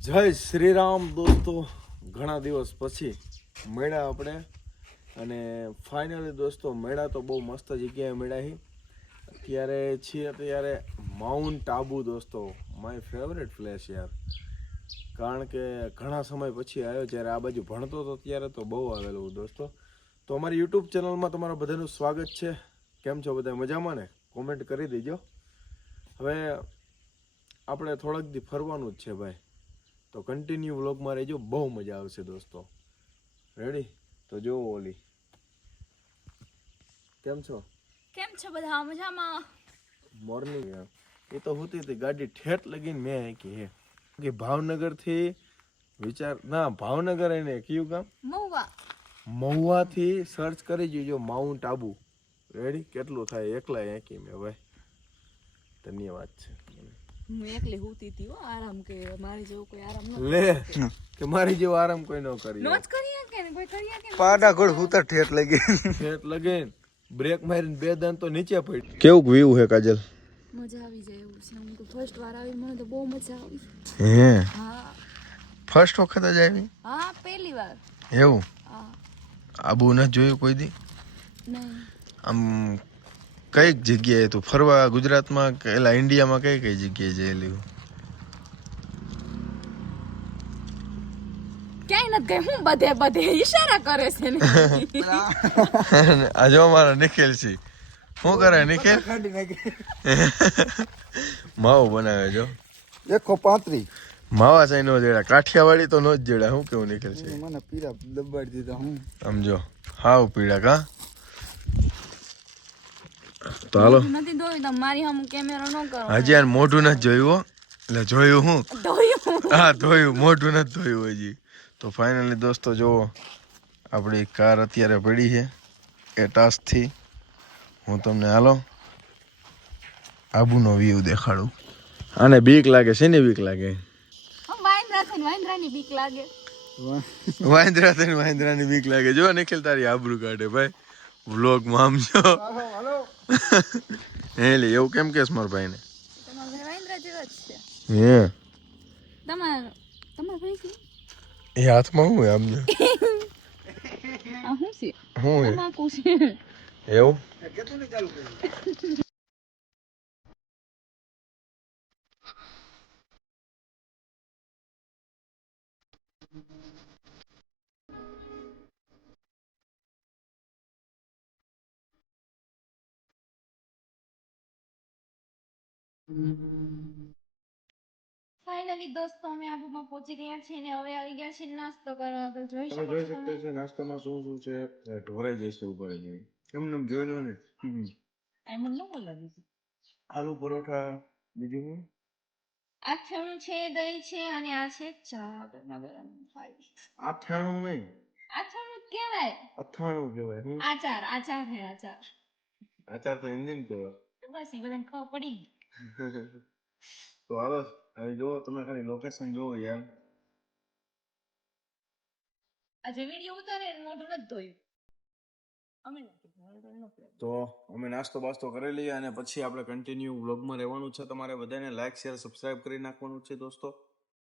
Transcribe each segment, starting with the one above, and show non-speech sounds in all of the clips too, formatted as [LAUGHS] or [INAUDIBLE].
જય શ્રી રામ દોસ્તો. ઘણા દિવસ પછી મળ્યા આપણે. અને ફાઇનલી દોસ્તો મળ્યા તો બહુ મસ્ત જગ્યાએ મળ્યા હી. અત્યારે છીએ અત્યારે માઉન્ટ આબુ દોસ્તો. માય ફેવરેટ પ્લેસ યાર. કારણ કે ઘણા સમય પછી આવ્યો જ્યારે આ બાજુ ભણતો હતો ત્યારે તો બહુ આવેલું દોસ્તો. તો અમારી યુટ્યુબ ચેનલમાં તમારા બધાનું સ્વાગત છે. કેમ છો બધા? મજામાં ને? કોમેન્ટ કરી દેજો. હવે આપણે થોડાક દી ફરવાનું જ છે ભાઈ. તો કન્ટિન્યુ વ્લોગમાં રહેજો. બહુ મજા આવશે દોસ્તો. રેડી તો જો ઓલી. કેમ છો? કેમ છો બધા? મજામાં. મોર્નિંગ એ તો હોતી હતી ગાડી ઠેઠ લગીને મેં હાંકી હે. કે ભાવનગરથી વિચાર ના ભાવનગર એને કયું કામ મહુવા. મહુવાથી સર્ચ કરી જોજો માઉન્ટ આબુ રેડી કેટલું થાય? એકલા હાંકી મેં ભાઈ. ધન્યવાદ છે. હું એકલી હુતી હતી આરામ કે મારી જેવું કોઈ આરામ ન લે કે મારી જેવો આરામ કોઈ ન કરી નો જ કરી કે કોઈ કરી કે પાડા લાગી. બ્રેક મારીને બે દાન તો નીચે પડી. કેવું વ્યૂ હે કાજલ? મજા આવી જાય એવું છે. હું તો ફર્સ્ટ વાર આવી મને તો બહુ મજા આવી. હે? હા. ફર્સ્ટ વખત જ આવી? હા પહેલી વાર. એવું? હા. આબુ ન જોયું કોઈ દી? નહીં. આમ કઈ જગ્યાએ તું ફરવા ગુજરાતમાં એલા ઇન્ડિયામાં કઈ કઈ જગ્યાએ જયેલી ક્યાંય નથી ગઈ. હું બધે બધે ઈશારા કરે છે ને. આ જો અમારો નિખિલ છે. શું કરે નિખિલ? માવો બનાવે જો એકસો પાંત્રીસ માવા ચાઈ નો જેડા કાઠિયાવાડી તો નો જ જેડા. શું કેવું નિખિલ છે? મને પીડા દબાડી દીધા હું. સમજો હાવ પીડા કા? તો હાલો. નથી ધોયું તો મારી હમ કેમેરો ન કરો. હજી આ મોઢું નથી જોયું એટલે જોયું હું? હા? ધોયું. મોઢું નથી ધોયું હજી. તો ફાઇનલી દોસ્તો જુઓ આપણી કાર અત્યારે પડી છે. એ ટાસ્કથી હું તમને હાલો આબુનો વ્યૂ દેખાડું. આને બીક લાગે છે ને બીક લાગે? વાંદ્રાની વાંદરાની બીક લાગે. વાંદરા થઈને વાંદરાની બીક લાગે. જો નિખિલ તારી આબરૂ કાઢે ભાઈ. વ્લોગમાં આમ જો. [LAUGHS] હે લે એવું કેમ કેસ મારા ભાઈને? તમારા ભાઈ વાંદરા જેવા જ છે. હે. તમારા તમારા ભાઈ કે એ હાથમાં શું આમ જો આ શું છે? હે તમાકુ છે. એવું? ફાઇનલી દોસ્તો અમે આબુમાં પહોંચી ગયા છીએ ને હવે આવી ગયા છીએ નાસ્તો કરવા. તો જોઈ શકો જોઈ છો શકતા છો નાસ્તામાં શું શું છે? ઢોરે જશે ઉપર જ એમને એમ જોઈ લો ને. એમ ન બોલાવી આલુ પરોઠા બીજું શું? આથણું છે દહીં છે અને આ છે ચા. ગરમા ગરમ આ આથાણું નહીં. આથણું જ કહેવાય. અથાણું કહેવાય. આચાર આચાર હે આચાર. આચાર તો હિન્દી કહેવાય. બસ એ બધાને ખબર પડી તો હાલો હવે જુઓ તમે ખાલી લોકેશન જુઓ યાર આજે વીડિયો ઉતારે ને મોઢું નથી ધોયું અમે નથી ધોયું, તો ધોયું. તો અમે નાસ્તો બાસ્તો કરી લઈએ અને પછી આપણે કન્ટિન્યુ વ્લોગમાં રહેવાનું છે તમારે બધાને લાઈક શેર સબસ્ક્રાઇબ કરી નાખવાનું છે દોસ્તો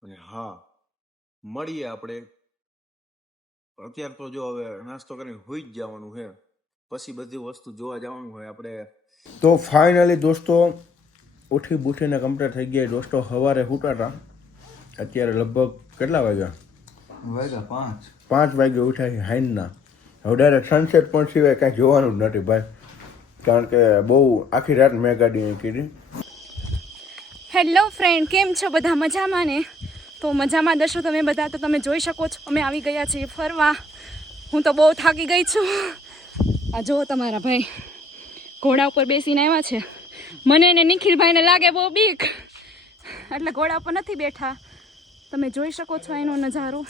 અને હા મળીએ આપણે અત્યારે તો જો હવે નાસ્તો કરીને હોઈ જ જવાનું છે પછી બધી વસ્તુ જોવા જવાનું હોય આપણે તો ફાઇનલી દોસ્તો ઉઠી બુઠીને કમ્પ્લીટ થઈ ગયા. દોસ્તો સવારે ઉઠાતા અત્યારે લગભગ કેટલા વાગ્યા? વાગ્યા પાંચ. પાંચ વાગે ઉઠ્યા હાઈનના. હવે ડાયરેક્ટ સનસેટ પણ સિવાય કાંઈ જોવાનું જ નથી ભાઈ. કારણ કે બહુ આખી રાત મેં ગાડી કીધી. હેલો ફ્રેન્ડ કેમ છો બધા? મજામાં ને? તો મજામાં દર્શો તમે બધા? તો તમે જોઈ શકો છો અમે આવી ગયા છીએ ફરવા. હું તો બહુ થાકી ગઈ છું. આ જુઓ તમારા ભાઈ. ઘોડા ઉપર બેસીને આવ્યા છે. મને ને નિખિલભાઈને લાગે બહુ બીક. એટલે ઘોડા ઉપર નથી બેઠા. તમે જોઈ શકો છો એનો નજારો.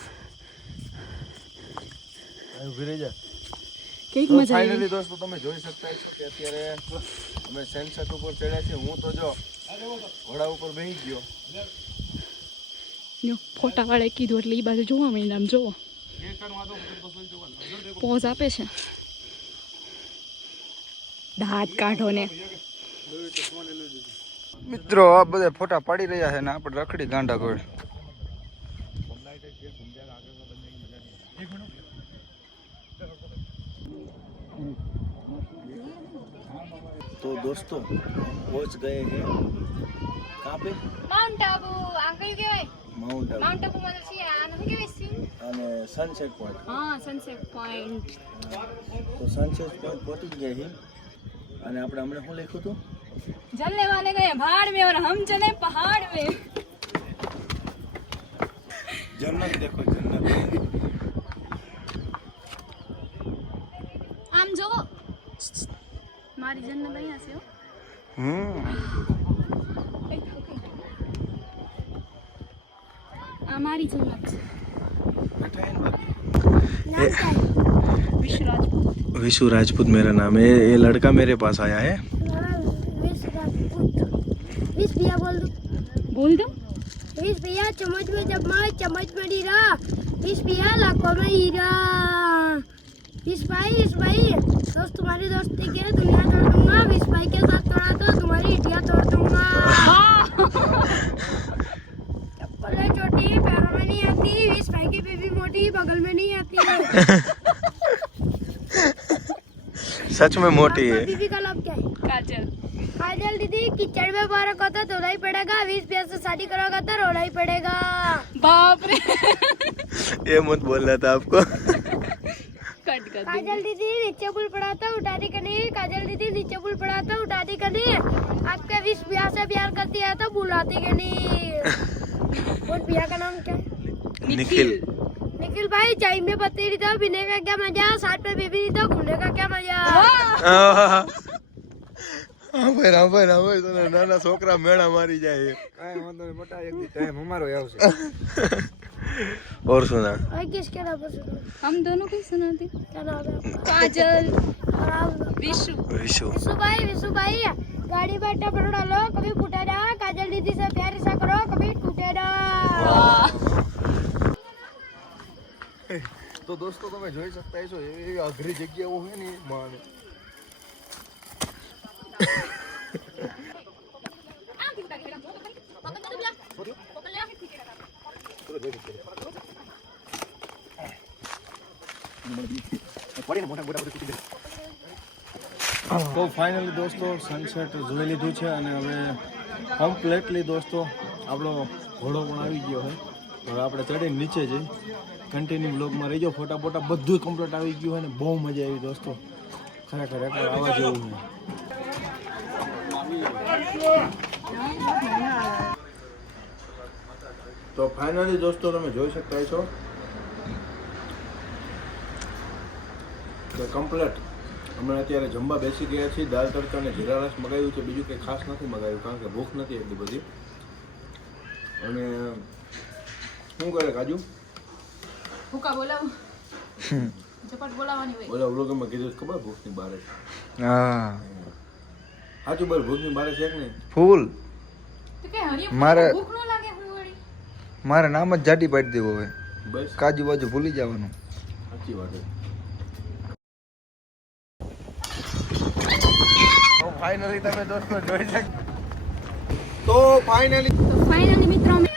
ઊભી રહી તો મજા આવી. દોસ્તો તમે જોઈ શકતા છો કે અત્યારે અમે સેન્સેટ ઉપર ચડ્યા છીએ. હું તો જો ઘોડા ઉપર બેસી ગયો. ફોટા ફોટાવાળાએ કીધું એટલે એ બાજુ જોવા માંડ્યા આમ જોવો. પોઝ આપે છે. દાંત કાઢો ને. મિત્રો આ બધા ફોટા પાડી રહ્યા છે ને આપણે રખડી ગાંડા કોઈ तो दोस्तों पहुंच गए हैं कहाँ पे માઉન્ટ આબુ આ કયું કહેવાય માઉન્ટ આબુ માઉન્ટ આબુમાં તો છે આનું શું કહેવાય સીન અને સનસેટ પોઈન્ટ હા સનસેટ પોઈન્ટ તો સનસેટ પોઈન્ટ પહોંચી ગયા છે અને આપણે હમણાં શું લખ્યું હતું जलने वाले गए भाड़ में और हम चले पहाड़ में। जन्नत देखो जन्नत। हम जो मारी जन्नत भैया से हो। हम्म। हमारी जन्नत। विशु राजपूत मेरा नाम है। ये लड़का मेरे पास आया है। प्लीज़ भैया बोल दो। बोल दो। प्लीज़ भैया चम्मच में जब मार चम्मच में डीरा प्लीज़ भैया लाखों में हीरा इस भाई इस भाई। दोस्त तुम्हारी दोस्ती के दुनिया तोड़ दूँगा। इस भाई के साथ थोड़ा तो तुम्हारी इटिया तोड़ दूँगा। चप्पल है छोटी पैरों में नहीं आती। इस भाई की बेबी मोटी बगल में नहीं आती। [LAUGHS] सच में मोटी है। बीबी का लब क्या है? काजल। काजल दीदी कीचड़ में बार को तो रोना ही पड़ेगा बीस प्यास से शादी करोगा तो रोना ही पड़ेगा। बाप रे। ये मत बोल रहा था आपको। कट कर काजल दीदी नीचे पुल पड़ा था उठा दी कनी काजल दीदी नीचे पुल पड़ा था उठा दी कनी आपके बीस ब्याह से प्यार करती है तो बुलाती कनी और ब्याह का नाम क्या? निखिल। निखिल। भाई चाय में पत्ती दी तो पीने का क्या मज़ा? साथ में बीबी दी तो घूमने का क्या मज़ा? હા ભાઈ હા ભાઈ હા ભાઈ તને નાના છોકરા મેળા મારી જાય કાંઈ વાંધો નહીં મોટા એક દી ટાઈમ અમારો આવશે और सुना भाई किसके नाम पर सुनो हम दोनों को ही सुनाते क्या नाम है आपका? काजल और आप विशु विशु विशु भाई विशु भाई गाड़ी में टपड़ डालो कभी फूटे ना काजल दीदी से प्यार ऐसा करो कभी टूटे ना તો દોસ્તો તમે જોઈ શકતા છો એવી એવી અઘરી જગ્યાઓ છે ને માને તો ફાઇનલી દોસ્તો સનસેટ જોઈ લીધું છે અને હવે કમ્પ્લેટલી દોસ્તો આપણો ઘોડો પણ આવી ગયો હોય હવે આપણે ચડીને નીચે જઈ કન્ટિન્યુ બ્લોગમાં રહીજો ફોટા ફોટા બધું કમ્પ્લીટ આવી ગયું હોય ને બહુ મજા આવી દોસ્તો. ખરેખર આવા જેવું છે. તો ફાઇનલી દોસ્તો તમે જોઈ શકતા છો તો કમ્પ્લેટ અમે અત્યારે જમવા બેસી ગયા છીએ દાળ તડકા અને જીરા રસ મગાવ્યું છે બીજું કંઈ ખાસ નથી મગાવ્યું કારણ કે ભૂખ નથી એટલી બધી. અને શું કરે કાજુ? ભૂકા બોલાવો? ઝપટ બોલાવાની હોય. ઓલા વ્લોગમાં કીધું ખબર ભૂખની બારે હા. સાચું બોલ ભૂખની બારે છે કે નહીં? ફૂલ. તો કે હરિયો મારે ભૂખ ન લાગે મારે નામ જ જાડી પાડી દેવો હવે. બસ. કાજુ બાજુ ભૂલી જવાનું. સાચી વાત છે. ફાઇનલી તમે દોસ્તો જોઈ શકો તો ફાઇનલી ફાઇનલી મિત્રો અમે